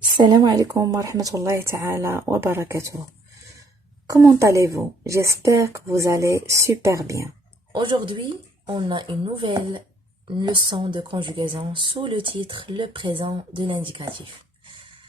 Salam alaikum wa rahmatullahi ta'ala wa barakatuh. Comment allez-vous? J'espère que vous allez super bien. Aujourd'hui, on a une nouvelle leçon de conjugaison sous le titre Le présent de l'indicatif.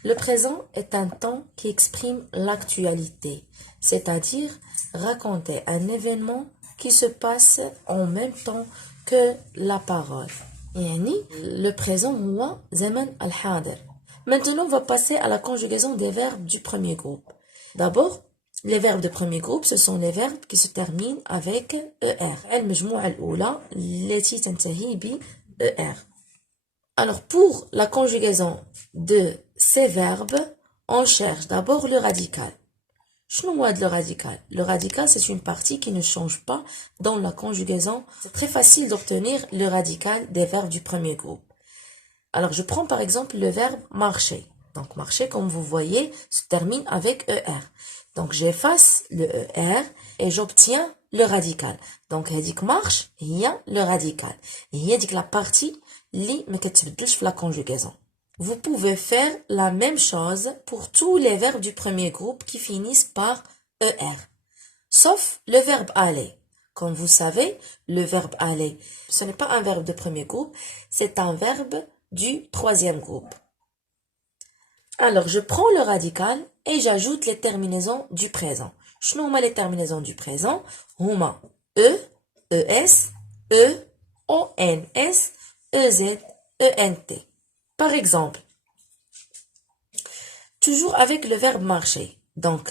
Le présent est un temps qui exprime l'actualité, c'est-à-dire raconter un événement qui se passe en même temps que la parole. Yani, le présent huwa zaman al-hadir. Maintenant, on va passer à la conjugaison des verbes du premier groupe. D'abord, les verbes de premier groupe, ce sont les verbes qui se terminent avec ER. المجموعة الأولى التي تنتهي ب ER. Alors, pour la conjugaison de ces verbes, on cherche d'abord le radical. شنو هو le radical? Le radical, c'est une partie qui ne change pas dans la conjugaison. C'est très facile d'obtenir le radical des verbes du premier groupe. Alors, je prends par exemple le verbe marcher. Donc, marcher, comme vous voyez, se termine avec ER. Donc, j'efface le ER et j'obtiens le radical. Donc, هذيك marche, هي le radical. هي ديك la partie اللي ما كتبدلش في la conjugaison. Vous pouvez faire la même chose pour tous les verbes du premier groupe qui finissent par ER. Sauf le verbe aller. Comme vous savez, le verbe aller, ce n'est pas un verbe de premier groupe, c'est un verbe du troisième groupe. Alors, je prends le radical et j'ajoute les terminaisons du présent. شنو هما les terminaisons du présent? هما E, ES, E, ONS, EZ, ENT. Par exemple, toujours avec le verbe marcher. Donc,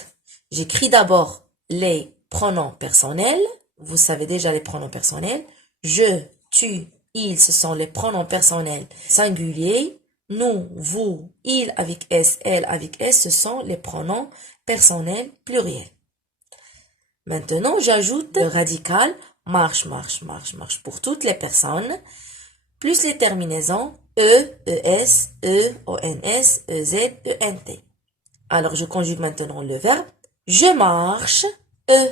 j'écris d'abord les pronoms personnels. Vous savez déjà les pronoms personnels. Je, tu, il, ce sont les pronoms personnels singuliers. Nous, vous, il avec S, elle avec S, ce sont les pronoms personnels pluriels. Maintenant, j'ajoute le radical marche, marche, marche, marche pour toutes les personnes, plus les terminaisons E, ES, E, ONS, EZ, ENT. Alors, je conjugue maintenant le verbe. Je marche, E.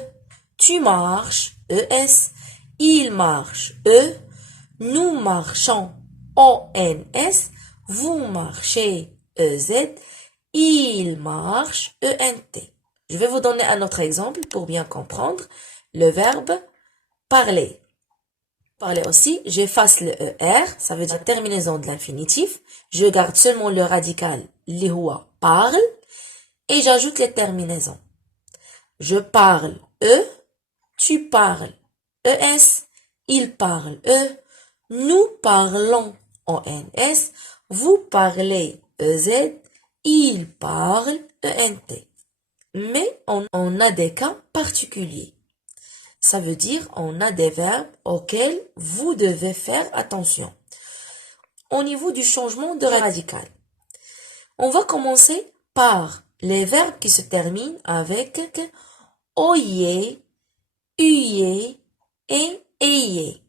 Tu marches, ES. Il marche, E. Nous marchons, ONS. Vous marchez, EZ. Il marche, ENT. Je vais vous donner un autre exemple pour bien comprendre. Le verbe parler. Parler aussi, j'efface le ER, ça veut dire la terminaison de l'infinitif. Je garde seulement le radical, li huwa parle, et j'ajoute les terminaisons. Je parle, E. Tu parles, ES. Il parle, E. Nous parlons, ONS. Vous parlez, EZ. Il parle, ENT. Mais on a des cas particuliers. Ça veut dire on a des verbes auxquels vous devez faire attention. Au niveau du changement de radical, on va commencer par les verbes qui se terminent avec oye, uye et eye.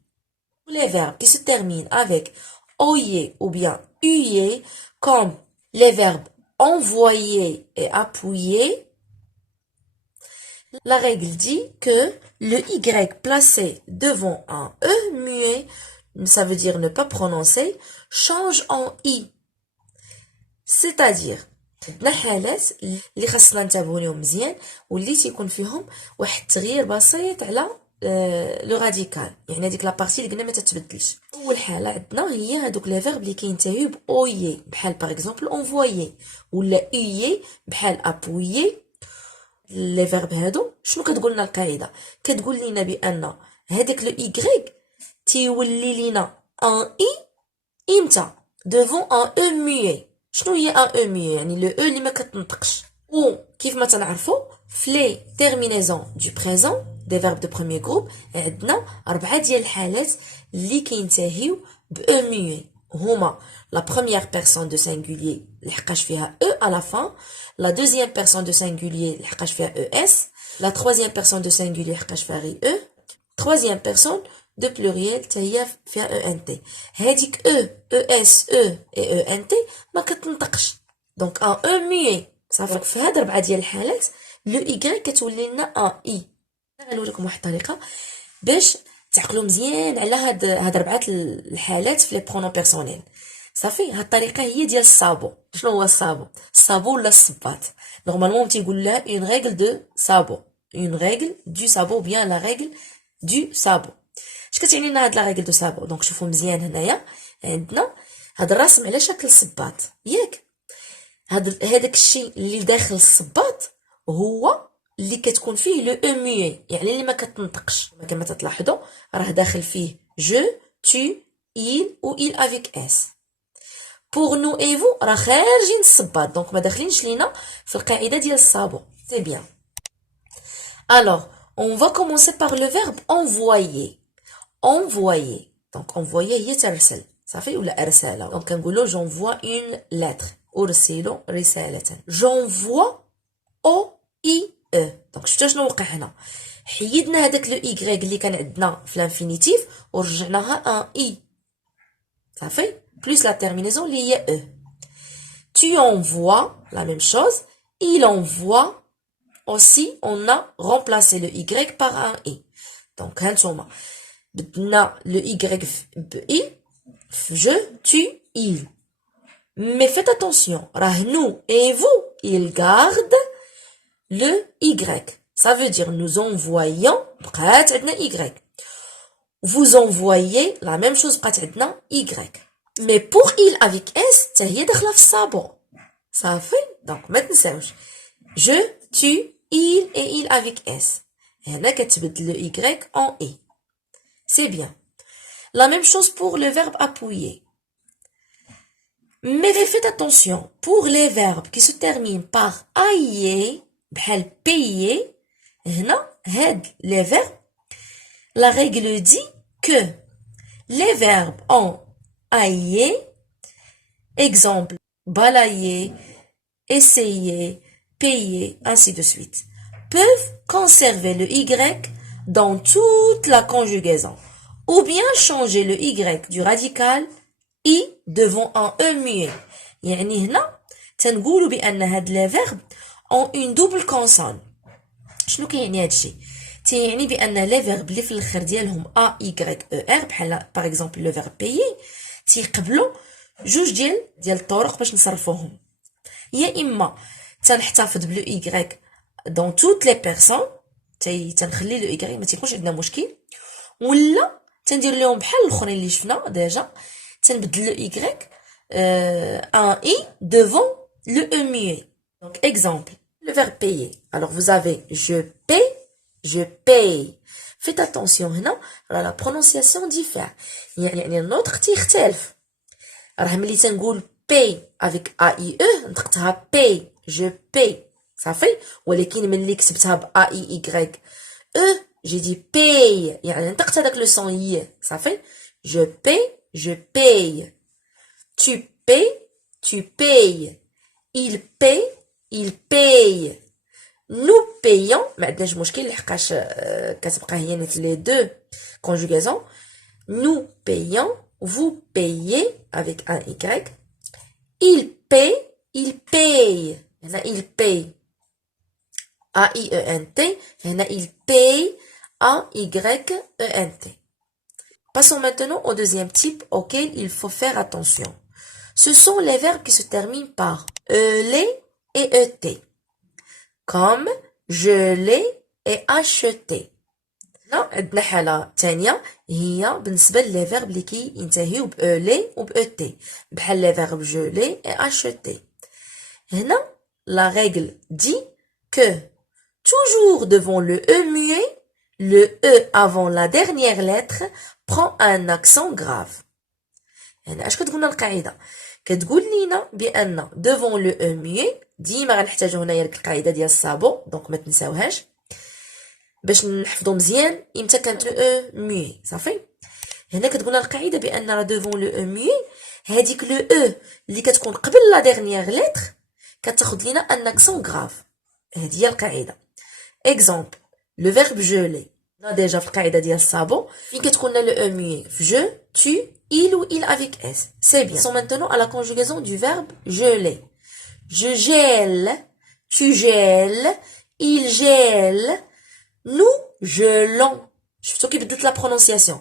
Les verbes qui se terminent avec oye ou bien uye, comme les verbes envoyer et appuyer, la règle dit que le Y placé devant un E muet, ça veut dire ne pas prononcer, change en I. C'est-à-dire, عندنا حالات اللي خاصنا ننتبهوا لهم مزيان واللي تيكون فيهم واحد التغيير بسيط على لو راديكال، يعني هذيك لابارتي اللي قلنا ما تتبدلش. اول حاله عندنا هي هذوك لي فيرب اللي كينتهيو ب اويي بحال باغ اكزومبل انفويي ولا اويي بحال ابويي. لي فيرب هادو شنو كتقول لنا القاعده؟ كتقول لنا بان هذاك لو ايغريك تيولي لينا ان اي امتى devant un e muet. شنو هي ان او ميو؟ يعني لو او اللي ما كتنطقش. و كيف ما تنعرفوا في لي تيرمينيزون دو بريزون دي فيرب دو بروميير جروب عندنا 4 ديال الحالات اللي كينتهيو ب او ميو. هما لا بروميير بيرسون دو سينغولير لحقاش فيها او à la fin, la deuxième personne de singulier لحقاش فيها es, la troisième personne de singulier لحقاش فيها غير e, troisième personne de pluriel تهي فيها ent. هذيك e, es, e et ent ما كتنطقش. Donc un e muet. صافي في هاد 4 ديال الحالات لو إيكغيك كتولي لنا أن إي. غنوريكم واحد الطريقة باش تعقلوا مزيان على هاد 4 الحالات في لي برونون بيرسونيل. صافي، هاد الطريقة هي ديال الصابو. شنو هو الصابو؟ الصابو ولا الصباط. نورمالمون تيقول لها اون ريغل دو صابو، اون ريغل دو صابو، بيان لا ريغل دو صابو. اش كتعني لنا هاد لا ريغل دو صابو؟ دونك شوفوا مزيان هنايا عندنا هاد الرسم على شكل الصباط، ياك؟ هذاك الشيء اللي داخل الصباط هو اللي كتكون فيه لو او ميي، يعني اللي ما كتنطقش. كما تلاحظوا راه داخل فيه جو، tu, il ou il avec s. pour nous et vous راه خارجين الصباط، دونك ما داخلينش لينا في القاعده ديال الصابو. سي بيان. alors on va commencer par le verbe envoyer. envoyer donc envoyer هي ترسل، صافي، ولا ارساله. دونك كنقولوا j'envoie une lettre، ارسل رساله. j'envoie o i e. دونك شفتوا شنو وقع هنا؟ حيدنا هذاك لو ايغريك اللي كان عندنا في الانفينيتيف ورجعناها ان اي، صافي، بلس لا تيرمينيزون اللي هي او. tu envoies la même chose, il envoie aussi. on a remplacé le y par un i. donc هانتوما بدنا le y ب i في je, tu, il. mais faites attention, راه nous et vous il garde le y. ça veut dire nous envoyons بقات عندنا y. vous envoyez la même chose بقات عندنا y. mais pour il avec s حتى هي داخله في الصابو، صافي. دونك ما تنساوش je, tu, il et il avec s. هنا كتبدل le y en i. c'est bien. la même chose pour le verbe appuyer. mais faites attention, pour les verbes qui se terminent par ailler بحال payer، هنا هاد les verbes la règle dit que les verbes en ailler, exemple balayer, essayer, payer, ainsi de suite, peuvent conserver le y dans toute la conjugaison ou bien changer le y du radical i devant un e muet. يعني هنا تنقولوا بان هاد les verbes ont une double consonne. شنو كيعني هادشي؟ تيعني بان لي فيرب اللي في الاخر ديالهم ا y e r بحال باغ اكزومبل لو فيرب payer تيقبلوا جوج ديال الطرق باش نصرفوهم. يا اما تنحتفظ بلو y دون توت لي بيرسون، تنخلي لو y ما تيكونش عندنا مشكل، ولا تندير لهم بحال الاخرين اللي شفنا ديجا، تنبدل لو y ان i devant le e muet. donc exemple le verbe payer. alors vous avez je paie, je paye. faites attention هنا راه la prononciation diffère، يعني النطق تيختلف. راه ملي تنقول paye avec a i e نطقتها paye، je paye، صافي. ولكن ملي كتبتها ب a i y e j'ai dit paye، يعني نطقت هذاك لو سون ي، صافي. je paye، je paye. tu payes، tu payes. il paye، il paye. nous payons، ما عندناش مشكل لحقاش كتبقى هي نيت لي دو conjugaison. nous payons، vous payez avec un y. il paye، il paye. هنا il paye a i e n t، هنا il paye a y e n t. passons maintenant au deuxième type auquel il faut faire attention. ce sont les verbes qui se terminent par les et et comme je l'ai et acheté. هنا عندنا حالة تانية هي بالنسبة لي فيرب اللي كينتهيو ب لي و ب تي، بحال لي فيرب je l'ai et acheté. هنا la règle dit que toujours devant le e muet, le e avant la dernière lettre prend un accent grave. هنا اش كتقولنا القاعدة؟ كتقول لينا بان devant le e muet ديما غنحتاجو هنايا ديك القاعده ديال الصابو، دونك ما تنساوهاش باش نحفظوا مزيان امتى كانت لو او مي، صافي. هنا كتقولنا القاعده بان راه دوفون لو او مي هذيك لو او اللي كتكون قبل لا ديرنيير لتر كتاخذ لينا ان اكسون غراف. هذه هي القاعده. اكزامبل لو فيرب جو لي لا ديجا في القاعده ديال الصابو فين كتكون لو او مي في جو tu il ou il avec s. c'est bien. Passons maintenant à la conjugaison du verbe geler. je gèle, tu gèles, il gèle, nous gelons. شفتوا كيف بدلت la prononciation.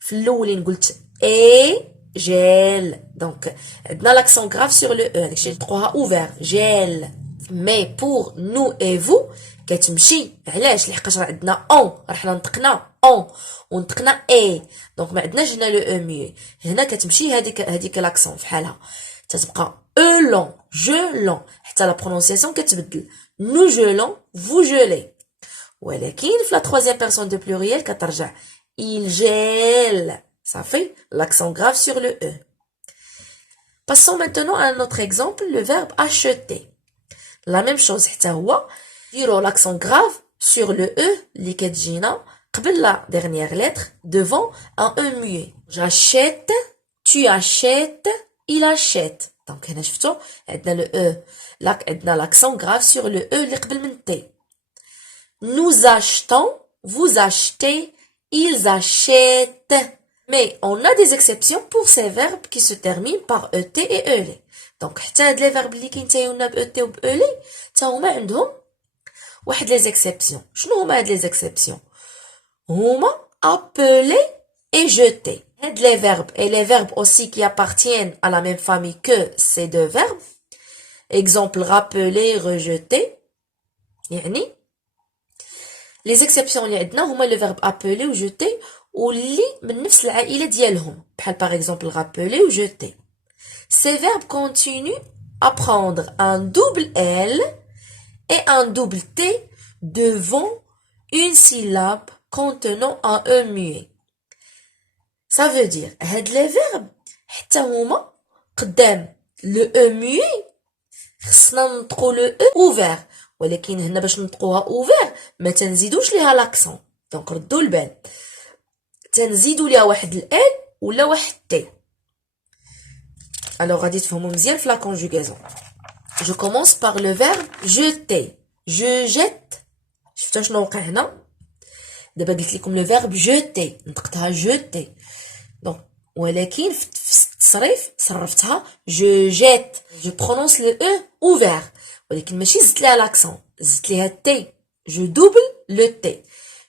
في الاولين قلت et gèle. donc عندنا l'accent grave sur le e. داكشي نطقوها ouvert gèle. mais pour nous et vous كتمشي. علاش؟ لحقاش راه عندنا on راه حنا نطقنا on ونطقنا e. donc ما عندناش هنا لو e muet. هنا كتمشي هذيك l'accent فحالها تتبقى elon gelon حتى la prononciation كتبدل. nous gelons vous gelez. ولكن في la troisième personne de pluriel كترجع il gèle. ça fait l'accent grave sur le e. passons maintenant à un autre exemple, le verbe acheter. la même chose حتى هو نديرو l'accent grave sur le e اللي كتجينا قبل la dernière lettre devant un e muet. j'achète, tu achètes, il achète. donc هنا شفتوا عندنا le e عندنا l'accent grave sur le e اللي قبل من t. nous achetons, vous achetez, ils achètent. mais on a des exceptions pour ces verbes qui se terminent par et et el. donc حتى هاد les verbes اللي كينتهيونا ب et و ب el حتى هما عندهم واحد les exceptions. شنو هما هاد les exceptions؟ هما appeler et jeter. هاد les verbes et les verbes aussi qui appartiennent à la même famille que ces deux verbes. exemple rappeler, rejeter. يعني les exceptions اللي عندنا هما le verbe appeler ou jeter واللي من نفس العائلة ديالهم بحال par exemple rappeler ou jeter. ces verbes continuent à prendre un double L et un double T devant une syllabe contenant un E muet. ça veut dire هاد les verbes حتى هما قدام le E muet خصنا نطقو le E ouvert. ولكن هنا باش نطقوها ouvert ما تنزيدوش ليها l'accent. donc ردوا البال تنزيدوا ليها واحد ال ولا واحد T. alors غادي تفهموا مزيان في la conjugaison. je commence par le verbe jeter. je jette. شفتوا شنو وقع هنا؟ دابا قلت لكم le verbe jeter نطقتها jeter. donc ولكن في التصريف صرفتها je jette. je prononce le E ouvert. ولكن ماشي زدت ليها l'accent زدت ليها T. je double le T.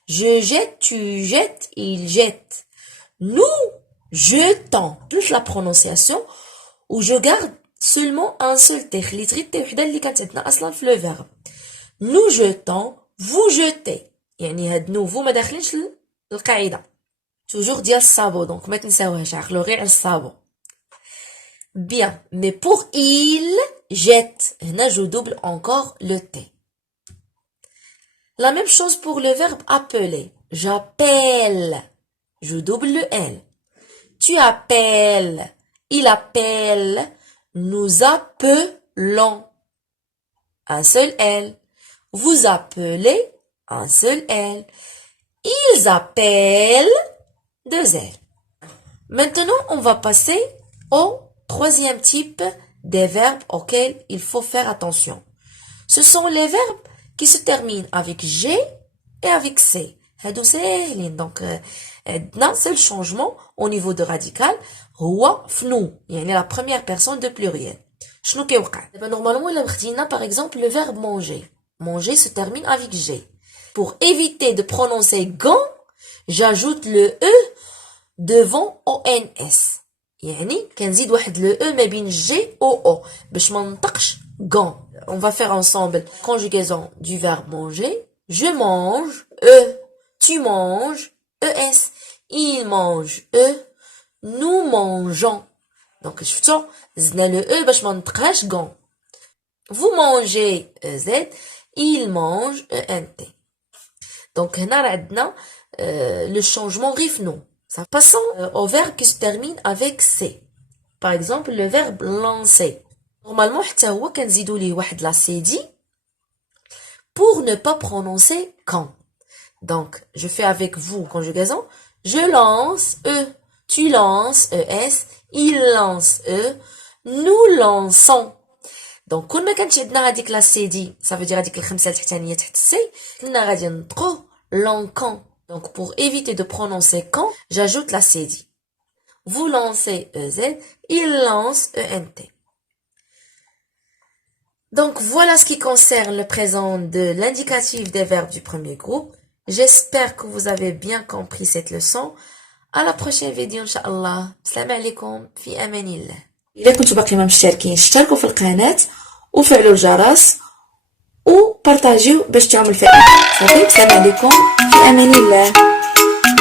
je jette, tu jettes, il jette. nous jetons. plus la prononciation où je garde seulement un seul T. خليت غير T وحده اللي كانت عندنا اصلا في le verbe. nous jetons, vous jetez. يعني هاد nouveau ما داخلينش القاعده. toujours ديال الصابو donc ما تنساوهاش عقلوا غير على الصابو. bien mais pour il jette هنا je double encore le T. la même chose pour le verbe appeler. j'appelle. je double le L. tu appelles. il appelle. nous appelons. un seul L. vous appelez. un seul L. ils appellent. deux L. maintenant on va passer au troisième type des verbes auxquels il faut faire attention. ce sont les verbes qui se terminent avec G et avec C. هادو ساهلين donc عندنا seul changement au niveau de radical هو فنو يعني la première personne de pluriel. شنو كيوقع دابا نورمالمون الا خدينا par exemple le verbe manger. manger se termine avec G. pour éviter de prononcer gant j'ajoute le E devant ONS. يعني كنزيد واحد le E ما بين G و O باش ما نطقش gant. on va faire ensemble conjugaison du verbe manger. je mange E. tu manges ES. il mange E. nous mangeons. donc شفتوا زدنا le E باش ما نطقهاش gant. vous mangez EZ. il mange ENT. donc هنا راه عندنا le changement غير passons au verbe qui se termine avec C. par exemple le verbe lancer. normalement حتى هو كنزيدو ليه واحد la CD pour ne pas prononcer quand. donc je fais avec vous conjugaison. je lance E. tu lances ES. il lance E. nous lançons. donc كل ما كانت عندنا هذيك la CD ça veut dire هذيك الخمسه التحتانيه تحت السي كنا غادي نطقوه l'encan. donc pour éviter de prononcer quand j'ajoute la CD. vous lancez EZ. il lance ENT. Donc voilà ce qui concerne le présent de l'indicatif des verbes du premier groupe. J'espère que vous avez bien compris cette leçon. À la prochaine vidéo inshallah. Salam alaikum fi amanillah. إذا كنتوا باقي ما مشتركين اشتركوا في القناة وفعلوا الجرس وبارطاجيو باش تعمل فائدة. صافي، السلام عليكم في أمان الله.